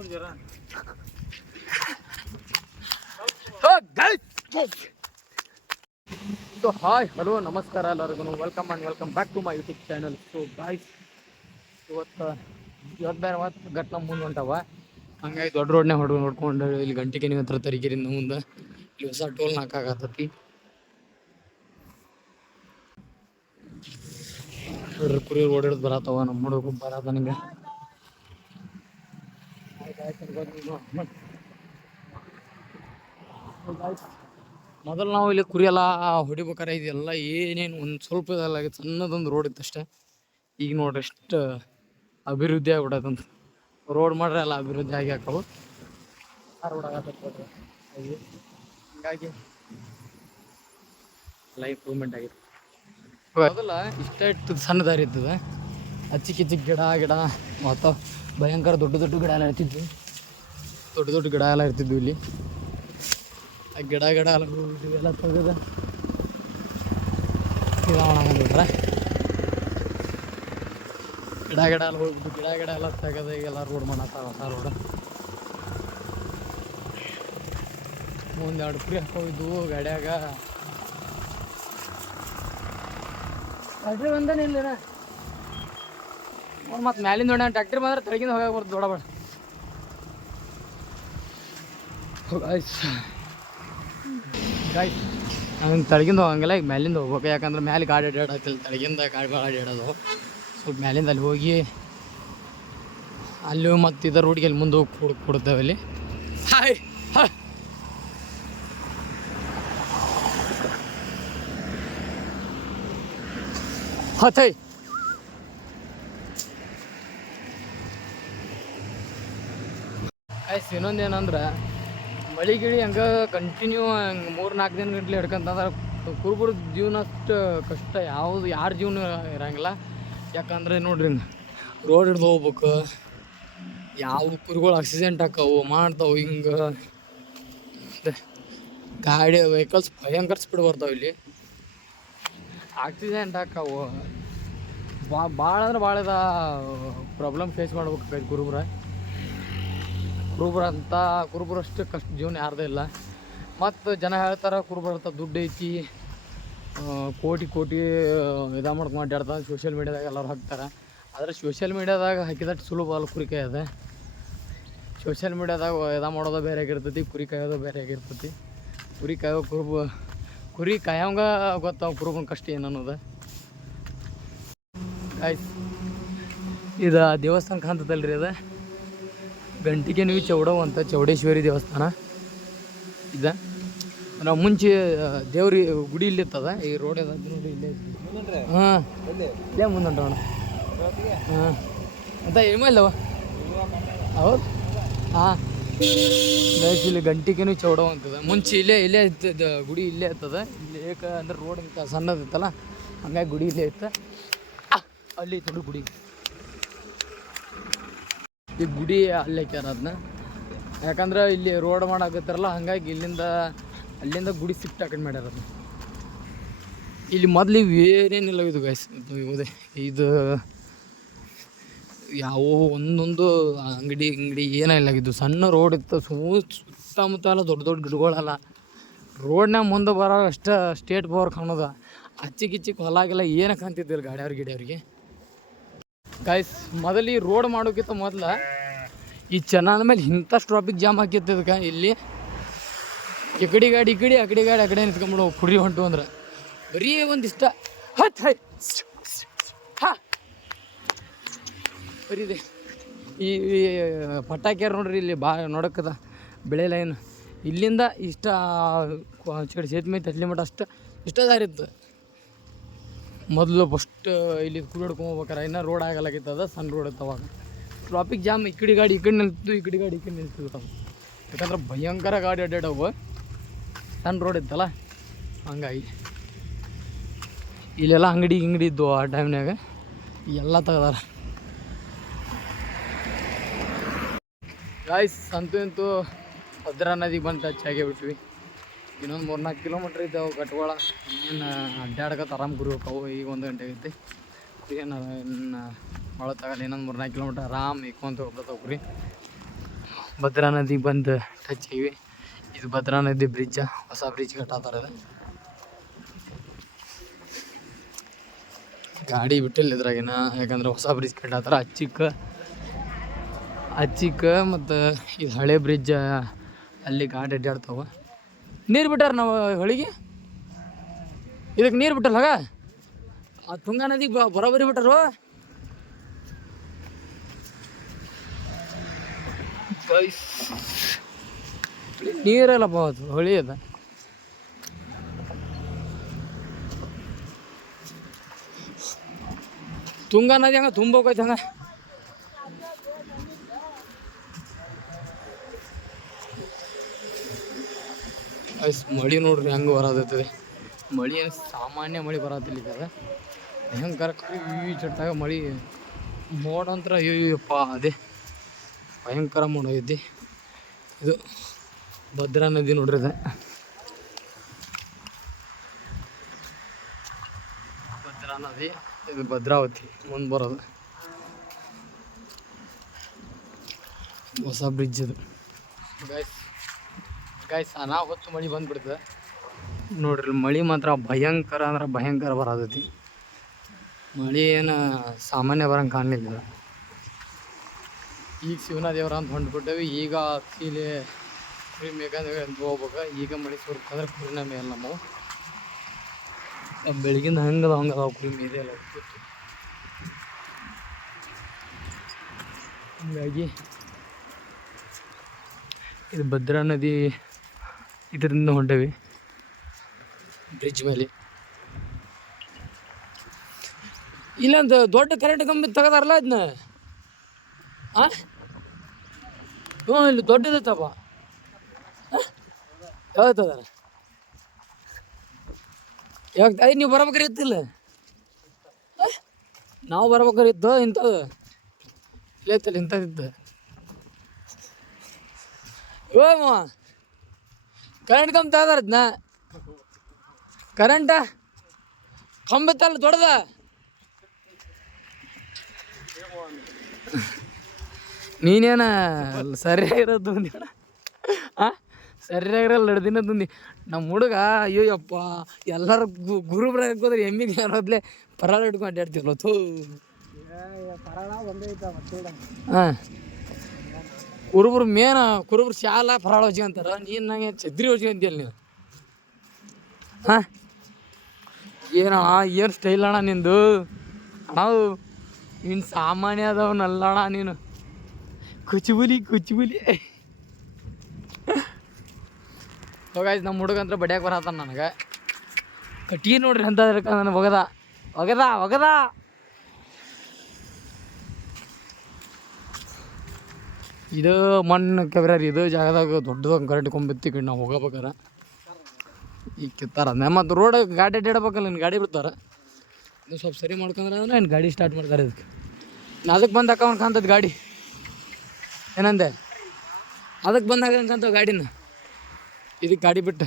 So hi hello ನಮಸ್ಕಾರ ಎಲ್ಲರಿಗೂ welcome back to my YouTube channel. So guys ಇವತ್ತು ಬೇರೆ ಘಟನೆ ಮುಂದೆ ಹೊಂಟವ. ಹಂಗಾಗಿ ದೊಡ್ಡ ರೋಡ್ನೇ ನೋಡ್ಕೊಂಡು ಇಲ್ಲಿ ಗಂಟೆಗೆ ನೀವು ಹತ್ರ ತರೀಕಿರಿಂದ ಮುಂದೆ ಇಲ್ಲಿ ಹೊಸ ಟೋಲ್ ನಾಕಾಗತ್ತತಿ. ಕುರಿ ಓಡಿಡ್ದು ಬರತ್ತವ ನಮ್ಮ ಹುಡುಗ ಬರತ್ತ ನಿಂಗೆ. ಮೊದಲು ನಾವು ಇಲ್ಲಿ ಕುರಿ ಎಲ್ಲ ಹೊಡಿಬೇಕಾರೆ ಇದೆಲ್ಲ ಏನೇನು ಒಂದು ಸ್ವಲ್ಪ ಇದೆಲ್ಲ ಸಣ್ಣದೊಂದು ರೋಡ್ ಇತ್ತು ಅಷ್ಟೇ. ಈಗ ನೋಡ್ರಿ ಎಷ್ಟು ಅಭಿವೃದ್ಧಿ ಆಗ್ಬಿಡತ್ತಂತ. ರೋಡ್ ಮಾಡ್ರೆ ಎಲ್ಲ ಅಭಿವೃದ್ಧಿ ಆಗಿ ಹಾಕವು ರೋಡ್ ಆಗತ್ತೆ. ಹೀಗಾಗಿ ಎಲ್ಲ ಇಂಪ್ರೂವ್ಮೆಂಟ್ ಆಗಿದೆ. ಮೊದಲ ಇಷ್ಟ ಇರ್ತದೆ, ಸಣ್ಣ ದಾರಿ ಇರ್ತದೆ. ಚಿಕ್ಕ ಗಿಡ ಮತ್ತು ಭಯಂಕರ ದೊಡ್ಡ ಗಿಡ ಎಲ್ಲ ಇರ್ತಿದ್ವಿ. ದೊಡ್ಡ ಗಿಡ ಎಲ್ಲ ಇರ್ತಿದ್ವಿ ಇಲ್ಲಿ. ಆ ಗಿಡ ಎಲ್ಲ ಎಲ್ಲ ತೆಗೆದು ಇದಾವಣಂಗಿಟ್ರೆ ಗಿಡ ಎಲ್ಲ ಹೋಗ್ಬಿಟ್ಟು ಗಿಡ ಎಲ್ಲ ತೆಗೆದು ಈಗೆಲ್ಲ ರೋಡ್ ಮಾಡತ್ತಾರ, ಹೊಸ ರೋಡ್. ಒಂದೆರಡು ಕುರಿ ಹಾಕೋಗಿದ್ವು ಗಾಡ್ಯಾಗ. ಟ್ಯಾಕ್ಟ್ರಿ ಬಂದಾನೆ ಇಲ್ಲ ಮತ್ತು ಮ್ಯಾಲಿಂದ ನೋಡ ಟ್ಯಾಕ್ಟ್ರಿ ಬಂದ್ರೆ ತಳಗಿಂದ ಹೋಗಾಕ ಬರ್ತು ದೊಡ್ಡಬೇಡ. ಗಾಯ್ಸ್ ನಾನು ತಳಗಿಂದ ಹೋಗಂಗಿಲ್ಲ, ಈಗ ಮ್ಯಾಲಿಂದ ಹೋಗ್ಬೇಕು. ಯಾಕಂದ್ರೆ ಮ್ಯಾಲೆ ಗಾಡಿ ಅಡ್ಡಾಡತ್ತಿಲ್ಲ, ತಳಗಿಂದ ಗಾಡಿ ಅಡ್ಡಾಡೋದು. ಸ್ವಲ್ಪ ಮ್ಯಾಲಿಂದ ಅಲ್ಲಿ ಹೋಗಿ ಅಲ್ಲಿ ಮತ್ತು ಇದರ ರೋಡಿಗೆ ಅಲ್ಲಿ ಮುಂದೆ ಹೋಗಿ ಕೊಡ್ತೇವೆ ಅಲ್ಲಿ. ಹಾಯ್ ಹತ್ತೈ ಆಯ್ತು. ಇನ್ನೊಂದೇನಂದ್ರೆ ಮಳೆ ಗಿಳಿ ಹಂಗೆ ಕಂಟಿನ್ಯೂ ಹಂಗೆ 3-4 ದಿನ ಗಂಟ್ಲೆ ಹಿಡ್ಕೊಂತಂದ್ರೆ ಕುರುಬರ ಜೀವನ ಅಷ್ಟು ಕಷ್ಟ ಯಾರ ಜೀವನ ಇರೋಂಗಿಲ್ಲ. ಯಾಕಂದರೆ ನೋಡ್ರಿ ರೋಡ್ ಹಿಡ್ದು ಹೋಗ್ಬೇಕು, ಯಾವ ಕುರಿಗಳು ಆಕ್ಸಿಡೆಂಟ್ ಆಕ್ಕವು ಮಾಡ್ತಾವೆ. ಹಿಂಗೆ ಗಾಡಿ ವೆಹಿಕಲ್ಸ್ ಭಯಂಕರ ಸ್ಪೀಡ್ ಬರ್ತಾವೆ ಇಲ್ಲಿ, ಆಕ್ಸಿಡೆಂಟ್ ಆಕ್ಕವು. ಭಾಳ ಅಂದ್ರೆ ಭಾಳ ಪ್ರಾಬ್ಲಮ್ ಫೇಸ್ ಮಾಡ್ಬೇಕಾಗೈತೆ ಕುರುಬರಷ್ಟು ಕಷ್ಟ ಜೀವನ ಯಾರ್ದೇ ಇಲ್ಲ. ಮತ್ತು ಜನ ಹೇಳ್ತಾರೆ ಕುರುಬರ ದುಡ್ಡು ಐತಿ, ಕೋಟಿ ಇದು ಮಾಡ್ಕೊಂಡು ಅಡ್ಡಾಡ್ತಾರೆ. ಸೋಷಿಯಲ್ ಮೀಡ್ಯಾದಾಗ ಎಲ್ಲರೂ ಹಾಕ್ತಾರೆ. ಆದರೆ ಸೋಷಿಯಲ್ ಮೀಡ್ಯಾದಾಗ ಹಾಕಿದಟ್ಟು ಸುಲಭ ಅಲ್ಲ ಕುರಿ ಕಾಯೋದು. ಸೋಷಿಯಲ್ ಮೀಡ್ಯಾದಾಗ ಮಾಡೋದು ಬೇರೆ ಆಗಿರ್ತೈತಿ, ಕುರಿ ಕಾಯೋದು ಬೇರೆ ಆಗಿರ್ತೈತಿ. ಕುರಿ ಕಾಯೋಂಗ ಗೊತ್ತಾವ ಕುರುಬನ ಕಷ್ಟ ಏನು ಅನ್ನೋದು. ಆಯ್ತು, ಇದು ದೇವಸ್ಥಾನ ಕಾಣ್ತದಲ್ರಿ, ಅದು ಗಂಟಿಗೆ ನೀವು ಚೌಡವ್ ಅಂತ ಚೌಡೇಶ್ವರಿ ದೇವಸ್ಥಾನ ಇದೆ. ನಾವು ಮುಂಚೆ ದೇವ್ರಿ ಗುಡಿ ಇಲ್ಲಿರ್ತದ, ಈ ರೋಡ್ ಅದ ನೋಡಿ ಇಲ್ಲೇ. ಹಾಂ ಇಲ್ಲೇ ಮುಂದುಂಟವಣ. ಹಾಂ ಅಂತ ಏಮೋ ಇಲ್ಲವ ಹೌದು. ಹಾಂ ಇಲ್ಲಿ ಗಂಟಿಗೆನೂ ಚೌಡವ್ ಅಂತದ. ಮುಂಚೆ ಇಲ್ಲೇ ಇರ್ತದ ಗುಡಿ, ಇಲ್ಲೇ ಇರ್ತದ. ಇಲ್ಲಿ ಅಂದ್ರೆ ರೋಡ್ ಇಂತ ಸಣ್ಣದಿತ್ತಲ್ಲ, ಹಂಗಾಗಿ ಗುಡಿ ಇಲ್ಲೇ ಇತ್ತು. ಅಲ್ಲಿ ತೊಡು ಗುಡಿ, ಈ ಗುಡಿ ಅಲ್ಲೇ ಕ್ಯಾರ ಅದನ್ನ. ಯಾಕಂದ್ರೆ ಇಲ್ಲಿ ರೋಡ್ ಮಾಡಾಕತ್ತಾರಲ್ಲ, ಹಾಗಾಗಿ ಅಲ್ಲಿಂದ ಗುಡಿ ಶಿಫ್ಟ್ ಹಾಕೊಂಡು ಮಾಡ್ಯಾರ ಅದನ್ನ. ಇಲ್ಲಿ ಮೊದಲು ಏನೇನಿಲ್ಲ ಇದು ಗೈಸ್. ಇದು ಯಾವ ಒಂದೊಂದು ಅಂಗಡಿ ಏನಿಲ್ಲಾಗಿದ್ದು, ಸಣ್ಣ ರೋಡ್ ಇತ್ತು. ಸುತ್ತಮುತ್ತ ಎಲ್ಲ ದೊಡ್ಡ ಗಿಡಗಳಲ್ಲ. ರೋಡ್ನಾಗ ಮುಂದೆ ಬರೋ ಅಷ್ಟು ಸ್ಟೇಟ್ ಪವರ್ ಕಾಣೋದು. ಅಚ್ಚಿಕಿಚ್ಚಿ ಹೊಲಾಗೆಲ್ಲ ಏನಕ್ಕೆ ಅಂತಿದ್ದಿಲ್ಲ ಗಿಡಿಯವ್ರಿಗೆ. ಗೈಸ್ ಮೊದಲು ಈ ರೋಡ್ ಮಾಡೋಕ್ಕಿಂತ ಮೊದಲು ಈ ಚೆನ್ನಾದ ಮೇಲೆ ಇಂಥ ಟ್ರಾಫಿಕ್ ಜಾಮ್ ಹಾಕಿತ್ತದಕ್ಕೆ. ಇಲ್ಲಿ ಈ ಕಡೆ ಗಾಡಿ ಆ ಕಡೆ ನಿಂತ್ಕೊಂಡ್ಬಿಡು ಕುರಿ ಹೊಂಟು ಅಂದ್ರೆ ಬರೀ ಒಂದಿಷ್ಟ ಬರೀದೆ. ಈ ಪಟಾಕಿಯಾರು ನೋಡ್ರಿ ಇಲ್ಲಿ ನೋಡಕ್ಕದ ಬೆಳೆ ಲೈನ್ ಇಲ್ಲಿಂದ ಇಷ್ಟ ಸೇತು ಮೇಲೆ ತಟ್ಲಿ ಮಟ್ಟ ಇಷ್ಟ ದಾರಿ ಇತ್ತು ಮೊದಲು. ಫಸ್ಟ್ ಇಲ್ಲಿ ಕುರಿ ಹೊಡ್ಕೊಂಡ್ಬೇಕಾರೆ ಇನ್ನೂ ರೋಡ್ ಆಗಲಾಗಿತ್ತದ, ಸಣ್ಣ ರೋಡ್ ಇತ್ತವಾಗ. ಟ್ರಾಫಿಕ್ ಜಾಮ್, ಈ ಕಡೆ ಗಾಡಿ ಈ ಕಡೆ ನಿಲ್ತು, ಈ ಕಡೆ ಗಾಡಿ ಈ ಕಡೆ ನಿಲ್ತಿರ್ತಾವೆ. ಯಾಕಂದ್ರೆ ಭಯಂಕರ ಗಾಡಿ ಅಡ್ಡಾಡವು, ಸಣ್ಣ ರೋಡ್ ಇತ್ತಲ್ಲ ಹಂಗಾಗಿ. ಇಲ್ಲೆಲ್ಲ ಅಂಗಡಿ ಇದ್ದು ಆ ಟೈಮ್ನಾಗ ಎಲ್ಲ ತೆಗ್ದಾರ. ಗಾಯ್ಸ್ ಅಂತೂ ಭದ್ರಾ ನದಿಗೆ ಬಂದು ಟಚ್ ಆಗೇ ಬಿಟ್ವಿ. ಇನ್ನೊಂದು 3-4 ಕಿಲೋಮೀಟ್ರ್ ಇದ್ದಾವೆ ಕಟ್ಕೊಳ. ಏನು ಅಡ್ಡಾಡಕತ್ತ ಆರಾಮ್ ಕುರಿ ಹೋಗ್ತಾವು. ಈಗ 1 ಗಂಟೆ ಆಗೈತಿ. ಏನು ಭಾಳ ತಗಲ್ಲ. ಇನ್ನೊಂದು 3-4 ಕಿಲೋಮೀಟ್ರ್ ಆರಾಮ್ ಇಕ್ಕೊಂತ ಹೋಗ್ಬಿಡ್ತಾವೆ ಕುರಿ. ಭದ್ರಾ ನದಿ ಬಂದು ಟಚ್ ಆಗಿವಿ. ಇದು ಭದ್ರಾ ನದಿ ಬ್ರಿಡ್ಜ, ಹೊಸ ಬ್ರಿಡ್ಜ್ ಕಟ್ಟಾತಾರ. ಗಾಡಿ ಬಿಟ್ಟಿಲ್ಲ ಇದ್ರಾಗಿನ, ಯಾಕಂದ್ರೆ ಹೊಸ ಬ್ರಿಡ್ಜ್ ಕಟ್ಟಾತಾರ. ಅಚ್ಚಿಕ್ಕ ಮತ್ತು ಇದು ಹಳೆ ಬ್ರಿಡ್ಜ್, ಅಲ್ಲಿ ಗಾಡಿ ಅಡ್ಡಾಡ್ತಾವ. ನೀರು ಬಿಟ್ಟಾರ ನಾವು ಹೊಳಿಗೆ, ಇದಕ್ಕೆ ನೀರು ಬಿಟ್ಟಲ್ಲ ಹಾಗ. ಆ ತುಂಗಾ ನದಿಗೆ ಬರೋಬ್ಬರಿ ಬಿಟ್ಟಾರ. ನೀರಲ್ಲಪ್ಪ ಅದು ಹೊಳಿ ಅದ. ತುಂಗಾ ನದಿ ಹಂಗೆ ತುಂಬ ಹೋಗೈತೆ ಹಂಗೆ. ಮಳೆ ನೋಡ್ರಿ ಹೆಂಗೆ ಬರತೈತದೆ. ಮಳೆ ಏನು ಸಾಮಾನ್ಯ ಮಳೆ ಬರತ್ತಿಲ್ಲ ಈಗ. ಹೆಂಗೆ ಕರೆಕ್ಟ್ ಈ ಚಟ್ಟಾಗ ಮಳೆ ಮೋಡ ಅಂತರ ಅಯ್ಯಪ್ಪ ಅದೇ ಭಯಂಕರ ಮೋಡ ಐತಿ. ಇದು ಭದ್ರಾ ನದಿ ನೋಡ್ರಿ, ಇದೆ ಭದ್ರಾ ನದಿ. ಇದು ಭದ್ರಾವತಿ ಮುಂದೆ ಬರೋದು ಹೊಸ ಬ್ರಿಡ್ಜ್. ಇದು ಗಾಯ್ಸ್ ಹೊತ್ತು ಮಳೆ ಬಂದುಬಿಡ್ತದೆ ನೋಡ್ರಿ. ಮಳೆ ಮಾತ್ರ ಭಯಂಕರ ಅಂದ್ರೆ ಭಯಂಕರ ಬರತೈತಿ. ಮಳೆ ಏನು ಸಾಮಾನ್ಯ ಬರಂಗೆ ಕಾಣಲಿಲ್ಲ. ಈಗ ಶಿವನ ದೇವರ ಅಂತ ಹೊಂಟ್ಬಿಟ್ಟೇವಿ. ಈಗ ಸೀಲೆ ಕುರಿ ಮೇಘಂದ್ರೆ ಅಂತ ಹೋಗ್ಬೇಕು. ಈಗ ಮಳೆ ಸುರ್ಕಂದ್ರೆ ಕುರಿನ ಮೇಲ್ ನಮ್ಮವು ಬೆಳಗಿಂದ ಹಂಗದ ಕುರಿ ಮೇಲೆ ಎಲ್ಲ ಹೋಗ್ತಿತ್ತು. ಹೀಗಾಗಿ ಇದು ಭದ್ರಾ ನದಿ ಇದರಿಂದ ಹೊಂಟೇವಿ ಬ್ರಿಡ್ಜ್ ಮೇಲೆ. ಇಲ್ಲೊಂದು ದೊಡ್ಡ ಕರೆಂಟ್ ಕಂಬಿ ತೆಗದಾರಲ್ಲ ಅದನ್ನ. ಇಲ್ಲಿ ದೊಡ್ಡದತ್ತಪ್ಪ. ಯಾವತ್ತದ ಯಾವಾಗ ನೀವು ಬರ್ಬೇಕಾರೆ ಇತ್ತಿಲ್ಲ, ನಾವು ಬರ್ಬೇಕಾರೆ ಇತ್ತು. ಇಂಥದ್ದು ಇಲ್ಲೈತಲ್ಲ ಇಂಥದ್ದಿತ್ತು. ಓಮ್ಮ ಕರೆಂಟ್ ಕಂಬ ತೆಗದಾರ ಅದನ್ನ. ಕರೆಂಟ ಕಂಬತ್ತಲ್ಲ ದೊಡ್ಡದ. ನೀನೇನ ಸರಿಯಾಗಿರೋದು ಅಂದಿಣ. ಸರಿಯಾಗಿರಲ್ಲ ನಡೆದಿನ ತಂದು ನಮ್ಮ ಹುಡುಗ. ಅಯ್ಯೋಯಪ್ಪ ಎಲ್ಲರೂ ಗುರುಬ್ರ ಹಾಕೋದ್ರೆ ಎಮ್ಮಿಗೆ ಯಾರೋದ್ಲೆ ಪರಾಳ ಹಿಡ್ಕೊಂಡು ಅಡ್ಡಾಡ್ತಿರ್ಲ. ಹಾಂ ಕುರುಬ್ರು ಕುರುಬ್ರು ಶಾಲ ಪರಾಳ ಹೊಜ್ಜಿ ಅಂತಾರ. ನೀನು ನಂಗೆ ಛದ್ರಿ ಹೊಜ್ಜಿ ಅಂತೀಯಲ್ಲ ನೀನು. ಹಾಂ ಏನು ಸ್ಟೈಲ್ ಅಣ್ಣ ನಿಂದು. ನಾವು ನೀನು ಸಾಮಾನ್ಯ ಅದವನ್ನಲ್ಲಣ್ಣ ನೀನು. ಕುಚುಬುಲಿ ಹೋಗಾಯ್ತು. ನಮ್ಮ ಹುಡುಗ ಅಂತ ಬಡಿಯಾಕೆ ಬರತ್ತಾನ ನನಗೆ. ಕಟ್ಟಿ ನೋಡ್ರಿ ಅಂತ ನನಗೆ ಒಗದ ಇದು ಮಣ್ಣು ಕೆಬ್ರಾರಿ. ಇದು ಜಾಗದಾಗ ದೊಡ್ಡದಾಗ ಕರೆಂಟ್ ಕೊಂಬಿತ್ತಿ ಕಡೆ ನಾವು ಹೋಗಬೇಕಾರೆ ಈಗ ಕಿತ್ತಾರ. ಮತ್ತು ರೋಡ್ ಗಾಡಿ ಅಡ್ಡಾಡ್ಬೇಕಲ್ಲ, ನಿನ್ನ ಗಾಡಿ ಬಿಡ್ತಾರೆ. ನೀವು ಸ್ವಲ್ಪ ಸರಿ ಮಾಡ್ಕೊಂಡ್ರೆ ಅಂದ್ರೆ ಏನು ಗಾಡಿ ಸ್ಟಾರ್ಟ್ ಮಾಡ್ತಾರೆ. ಇದಕ್ಕೆ ಅದಕ್ಕೆ ಬಂದು ಹಾಕೋನ್ ಕಾಣ್ತದ ಗಾಡಿ. ಏನಂದೆ ಅದಕ್ಕೆ ಬಂದು ಹಾಕಂತ ಗಾಡಿನ. ಇದಕ್ಕೆ ಗಾಡಿ ಬಿಟ್ಟು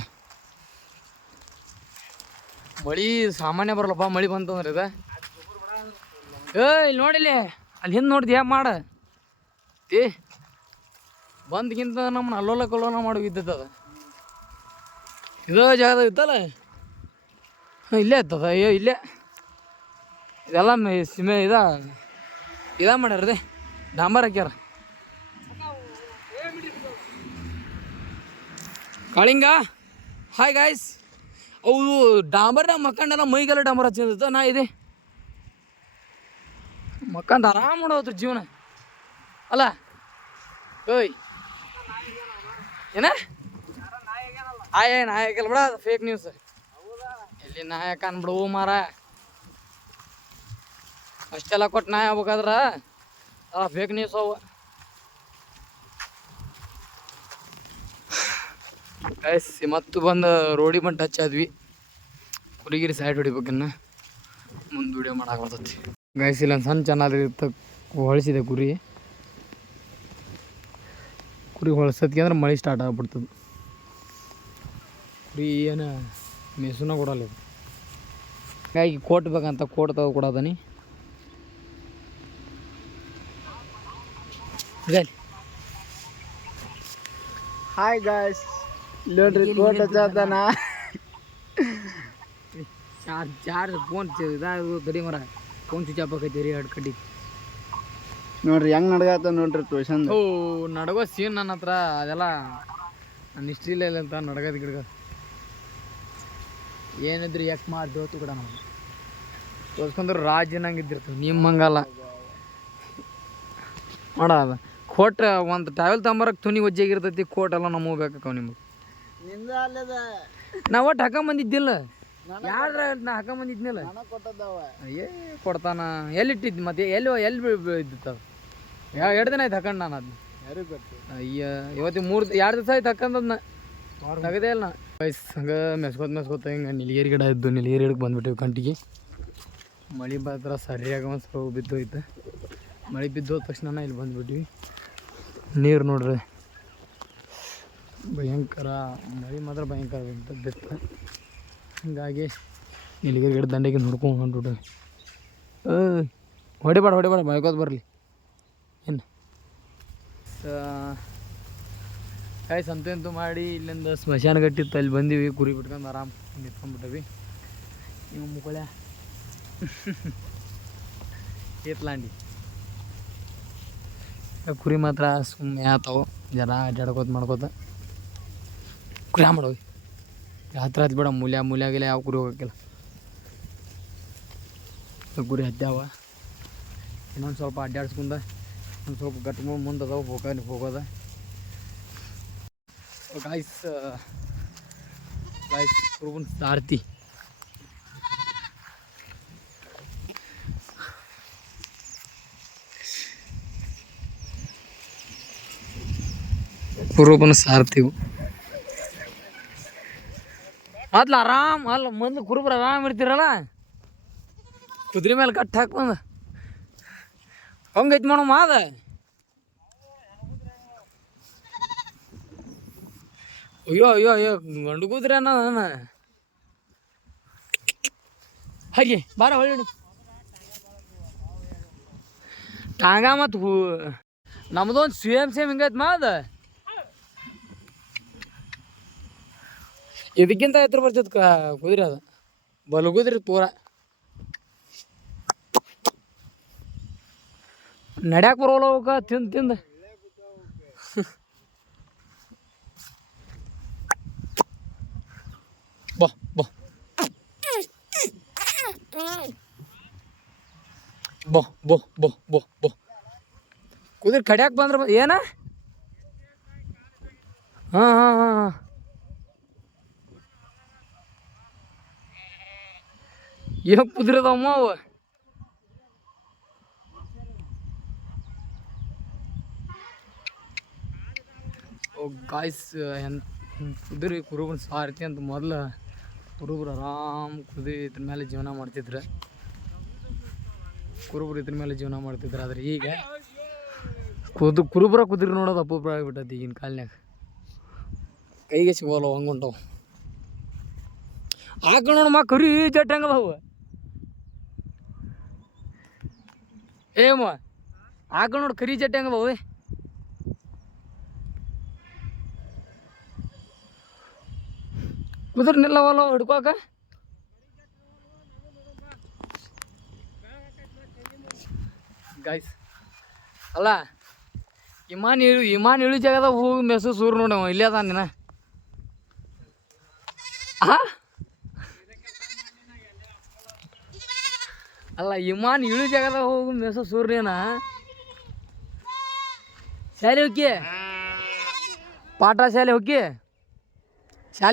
ಮಳೆ ಸಾಮಾನ್ಯ ಬರಲ್ಲಪ್ಪ. ಮಳೆ ಬಂತಂದ್ರೆ ಇದು ಇಲ್ಲಿ ನೋಡಿಲಿ, ಅಲ್ಲಿ ಹಿಂದೆ ನೋಡಿದ್ಯಾ ಮಾಡ ಬಂದ್ಗಿಂತ ನಮ್ಮನ್ನ ಅಲ್ಲೋಲ ಕಲ್ಲೋಲ ಮಾಡೋಗಿದ್ದದ. ಇದು ಜಾಗದಾಗ ಇತ್ತಲ್ಲ, ಇಲ್ಲೇ ಇರ್ತದ. ಅಯ್ಯೋ ಇಲ್ಲೇ ಇದೆಲ್ಲ ಸಿಮೆ ಇದ ಮಾಡ್ಯಾರದೆ, ಡಾಂಬರ್ ಹಾಕ್ಯಾರ. ಕಾಳಿಂಗ ಹಾಯ್ ಗಾಯ್ಸ್. ಅವು ಡಾಂಬರ್ನ ಮಕ್ಕಂಡೆಲ್ಲ ಮೈಗೆಲ್ಲ ಡಾಂಬರ್ ಹಚ್ಚಿದ. ನಾ ಇದೆ ಮಕ್ಕಂದು ಆರಾಮ್ ಮಾಡೋದ್ರ ಜೀವನ ಅಲ್ಲ. ಓಯ್ ಏನ ನಾಯಕಲ್ಲ ಬಿಡ, ಅದು ಫೇಕ್ ನ್ಯೂಸ್. ಎಲ್ಲಿ ನಾಯಕ ಅನ್ಬಿಡು ಮಾರ. ಅಷ್ಟೆಲ್ಲ ಕೊಟ್ಟು ನಾಯ ಆಗ್ಬೇಕಾದ್ರ ಫೇಕ್ ನ್ಯೂಸ್ ಅವು. ಗೈಸ್ ಮತ್ತು ಬಂದು ರೋಡಿ ಬಂದು ಟಚ್ ಆದ್ವಿ. ಕುರಿಗಿರಿ ಸೈಡ್ ಹೊಡಿಬೇಕನ್ನ ಮುಂದೆ ವಿಡಿಯೋ ಮಾಡಾಕತ್ತೈತಿ. ಗೈಸ್ ಇಲ್ಲೊಂದು ಸಣ್ಣ ಚೆನ್ನಾಗಿರ್ತ ಹೊಳಿಸಿದೆ ಕುರಿ ಹೊಳ್ಸತ್ಗೆ ಅಂದ್ರೆ ಮಳೆ ಸ್ಟಾರ್ಟ್ ಆಗ್ಬಿಡ್ತದೆ. ಕುರಿ ಏನು ಮೆಸುನ ಕೊಡಲ್ಲ ಇದು. ಹಾಗಾಗಿ ಕೋಟ್ ಬೇಕಂತ ಕೋಟ್ ತಗೋ ಕೊಡೋದನಿ. ಹಾಯ್ ಗಾಯ್ಸ್ ನೋಡ್ರಿ ಕೋಟ ಚಾತನ ಚಾರ್ಜ್ ಫೋನ್ ಇದಾಗ ಗಡಿ ಮರ ಫೋನ್ ಸ್ವಿಚ್ ಆಫ್ ಆಕೈತಿ ರೀ ಎರಡು ಕಡ್ಡಿ ನೋಡ್ರಿ ಹೆಂಗ್ ನಡ್ಗಾತ ನೋಡ್ರಿ ಟ್ಯೂಷನ್ ಓ ನಡಗೋ ಸೀನ್ ನನ್ನ ಹತ್ರ ಅದೆಲ್ಲ ನನ್ನ ಹಿಸ್ಟ್ರಿಲೇ ಇಲ್ಲ ಅಂತ ನಡಗದ ಗಿಡಗ ಏನಿದ್ರು ಯಾಕೆ ಮಾಡಿ ದೋತು ಕೂಡ ನಮಗೆ ತೋರ್ಸ್ಕೊಂಡ್ರೆ ರಾಜ್ಯನಂಗೆ ಇದ್ದಿರ್ತವೆ ನಿಮ್ಮಂಗಲ್ಲ ಮಾಡ ಅದ ಕೋಟ್ ಒಂದು ಟ್ರಾವೆಲ್ ತಗೊಂಬರಕ್ಕೆ ತುನಿ ಒಜ್ಜಾಗಿರ್ತೈತಿ ಕೋಟ್ ಎಲ್ಲ ನಮಗೆ ಬೇಕಾಕವ ನಿಮಗೆ ನಾವು ಒಟ್ಟು ಹಾಕೊಂಬಂದಿದ್ದಿಲ್ಲ ಯಾರ ನಾ ಹಾಕೊಂಬಂದಿದ್ನಿಲ್ಲ ಏ ಕೊಡ್ತಾನ ಎಲ್ಲಿಟ್ಟಿದ್ದು ಮತ್ತೆ ಎಲ್ಲಿ ಇದ್ದಿತ್ತು ಎರಡು ದಿನ ಆಯ್ತು ಹಾಕೊಂಡು ನಾನು ಅದನ್ನ ಅಯ್ಯ ಇವತ್ತು 2 ದಿವಸ ಆಯ್ತು ಹಾಕೊಂಡದ್ನ ತೆಗದೇ ಇಲ್ಲ ಹಂಗೆ ಮೆಸ್ಕೋತ ಹಿಂಗೆ ನೀಲಗಿರಿ ಗಿಡ ಇದ್ದು ನೀಲಗಿರಿ ಗಿಡಕ್ಕೆ ಬಂದ್ಬಿಟ್ಟಿವಿ ಕಂಟಿಗೆ ಮಳೆ ಬರ್ತಾರೆ ಸರಿಯಾಗಿ ಒಂದು ಸ್ವಲ್ಪ ಬಿದ್ದೋಯ್ತು ಮಳೆ ಬಿದ್ದೋದ ತಕ್ಷಣ ಇಲ್ಲಿ ಬಂದುಬಿಟ್ವಿ ನೀರು ನೋಡ್ರಿ ಭಯಂಕರ ಮಳೆ ಮಾತ್ರ ಭಯಂಕರ ಬಿತ್ತು ಹಂಗಾಗಿ ನೀಲಗಿರಿ ಗಿಡ ದಂಡೆಗೆ ನೋಡ್ಕೊಂಡು ಹೊಂಟ್ಬಿಟ್ಟು ಹೊಡಿಬೇಡ ಬೈಕೋತ ಬರಲಿ ಏನು ಕಾಯಿ ಸಂತೆ ಮಾಡಿ ಇಲ್ಲಿಂದ ಸ್ಮಶಾನ ಗಟ್ಟಿತ್ತು ಅಲ್ಲಿ ಬಂದೀವಿ ಕುರಿ ಬಿಟ್ಕೊಂಡು ಆರಾಮ್ ನಿಂತ್ಕೊಂಡ್ಬಿಟ್ಟವಿ ನೀವು ಮುಕ್ಕಳ್ಯ ಏತ್ಲಾಂಡಿ ಕುರಿ ಮಾತ್ರ ಸುಮ್ಮನೆ ಆತಾವು ಜನ ಅಡ್ಡಾಡ್ಕೋತ ಮಾಡ್ಕೋತ ಕುರಿ ಮಾಡೋವಿ ರಾತ್ರಿ ಬೇಡ ಮೂಲ್ಯಾಗಿಲ್ಲ ಯಾವ ಕುರಿ ಹೋಗಕ್ಕಿಲ್ಲ ಕುರಿ ಹತ್ಯಾವ ಇನ್ನೊಂದು ಸ್ವಲ್ಪ ಅಡ್ಡಾಡ್ಸ್ಕೊಂಡ ಒಂದು ಸ್ವಲ್ಪ ಗಟ್ಕೊಂಡು ಮುಂದೆ ಅದಾವ ಹೋಗೋದ ಗಾಯ್ಸ್ ಕುರುಬನ್ ಸಾರ್ತಿ ಕುರುಬನ ಸಾರ್ತಿವು ಮೊದ್ಲು ಆರಾಮ್ ಅಲ್ಲ ಮೊದ್ಲು ಕುರುಬರು ಆರಾಮ್ ಇರ್ತಿರಲ್ಲ ಕುದುರೆ ಮೇಲೆ ಕಟ್ಟಿ ಹಾಕ್ಬಂದ ಹಂಗೈತಿ ಮೇಡಮ್ ಅದ ಅಯ್ಯೋ ಗಂಡು ಕುದುರೆ ಅನ್ನೋದ ಹಾಗೆ ಬಾರ ಹೊಳ್ಳಿ ಟಾಂಗ ಮತ್ತು ನಮ್ದೊಂದು ಸೇಮ್ ಹಿಂಗೈತಿ ಮಾದ ಇದಕ್ಕಿಂತ ಎತ್ತರ ಬರ್ತೈತೆ ಕುದುರೆ ಅದು ಬಲಗುದ್ರಿ ಪೂರ ನಡ್ಯಾಕ ಬರೋಲ್ಲ ಅವಕ್ಕ ತಿಂದು ಬೋ ಕುದುರೆ ಕಡ್ಯಾಕ ಬಂದ್ರೆ ಏನ ಹಾಂ ಏನು ಕುದುರೆದಮ್ಮ ಅವ ಗಾಯ್ಸ್ ಕುದುರೆ ಕುರುಬನ ಸಾರಥಿ ಅಂತ ಮೊದಲು ಕುರುಬರು ಆರಾಮ್ ಕುದುರೆ ಇದ್ರ ಮೇಲೆ ಜೀವನ ಮಾಡ್ತಿದ್ರು ಆದ್ರೆ ಈಗ ಕುರುಬರ ಕುದುರೆ ನೋಡೋದು ಅಪರೂಪ ಆಗಿಬಿಟ್ಟೈತಿ ಈಗಿನ ಕಾಲನ್ಯಾಗ ಕೈಗೆ ಸಿಗೋಲ್ಲ ಹಂಗುಂಟವು ಆಕ ನೋಡಮ್ಮ ಕರಿ ಜಟ್ಟಂಗದವು ಏಮ ಆಕ ನೋಡಿ ಕರಿ ಜಟ್ಟಂಗದವು ಕುದುರೆ ನಿಲ್ಲವಲ್ಲ ಹಿಡ್ಕೋಕ ಗಾಯ್ಸ್ ಅಲ್ಲ ಇಮಾನ್ ಇಳಿ ಜಾಗದಾಗ ಹೋಗಿ ಮೆಸು ಸೂರು ನೋಡವ ಇಲ್ಲೇ ಅದ ನೀನ ಅಲ್ಲ ಇಮಾನ್ ಇಳಿ ಜಾಗದಾಗ ಹೋಗಿ ಮೆಸು ಸೂರ್ಯನ ಶಾಲೆ ಹೋಗಿ ಪಾಠ ಶಾಲೆ ಹೋಗಿ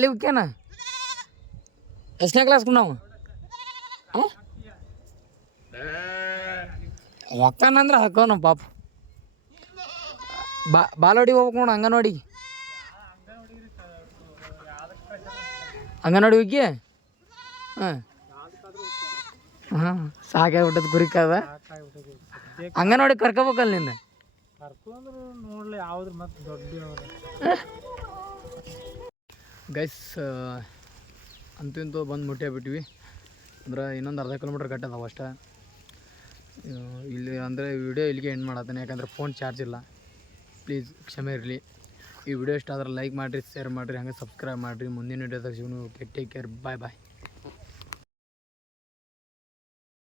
ಹೋಗ್ಯಾನ ಎಷ್ಟನೇ ಕ್ಲಾಸ್ ನಾವು ಹೊಕ್ಕಾನಂದ್ರೆ ಹಾಕೋ ನಮ್ಮ ಪಾಪ ಬಾಲವಾಡಿಗೆ ಹೋಗ್ಬೇಕು ನೋಡು ಅಂಗನವಾಡಿ ಹೋಗಿ ಹಾಂ ಸಾಕಾಗ್ಬಿಟ್ಟದ ಕುರಿಕದ ಅಂಗನವಾಡಿ ಕರ್ಕೋಬೇಕಲ್ಲ ನಿನ್ನ ಗೈಸ್ ಅಂತೂ ಬಂದು ಮುಟ್ಟೇಬಿಟ್ವಿ ಅಂದ್ರೆ ಇನ್ನೊಂದು ಅರ್ಧ ಕಿಲೋಮೀಟ್ರ್ ಕಟ್ಟದವ ಅಷ್ಟೇ ಇಲ್ಲಿ ಅಂದರೆ ವಿಡಿಯೋ ಇಲ್ಲಿಗೆ ಎಂಡ್ ಮಾಡತ್ತಾನೆ ಯಾಕಂದರೆ ಫೋನ್ ಚಾರ್ಜ್ ಇಲ್ಲ ಪ್ಲೀಸ್ ಕ್ಷಮೆ ಇರಲಿ ಈ ವಿಡಿಯೋ ಇಷ್ಟ ಆದ್ರೆ ಲೈಕ್ ಮಾಡಿರಿ, ಶೇರ್ ಮಾಡಿರಿ, ಹಂಗೆ ಸಬ್ಸ್ಕ್ರೈಬ್ ಮಾಡಿರಿ. ಮುಂದಿನ ವಿಡಿಯೋದಾಗ ಸಿಗೋಣ. ಓಕೆ, ಟೇಕ್ ಕೇರ್, ಬಾಯ್ ಬಾಯ್.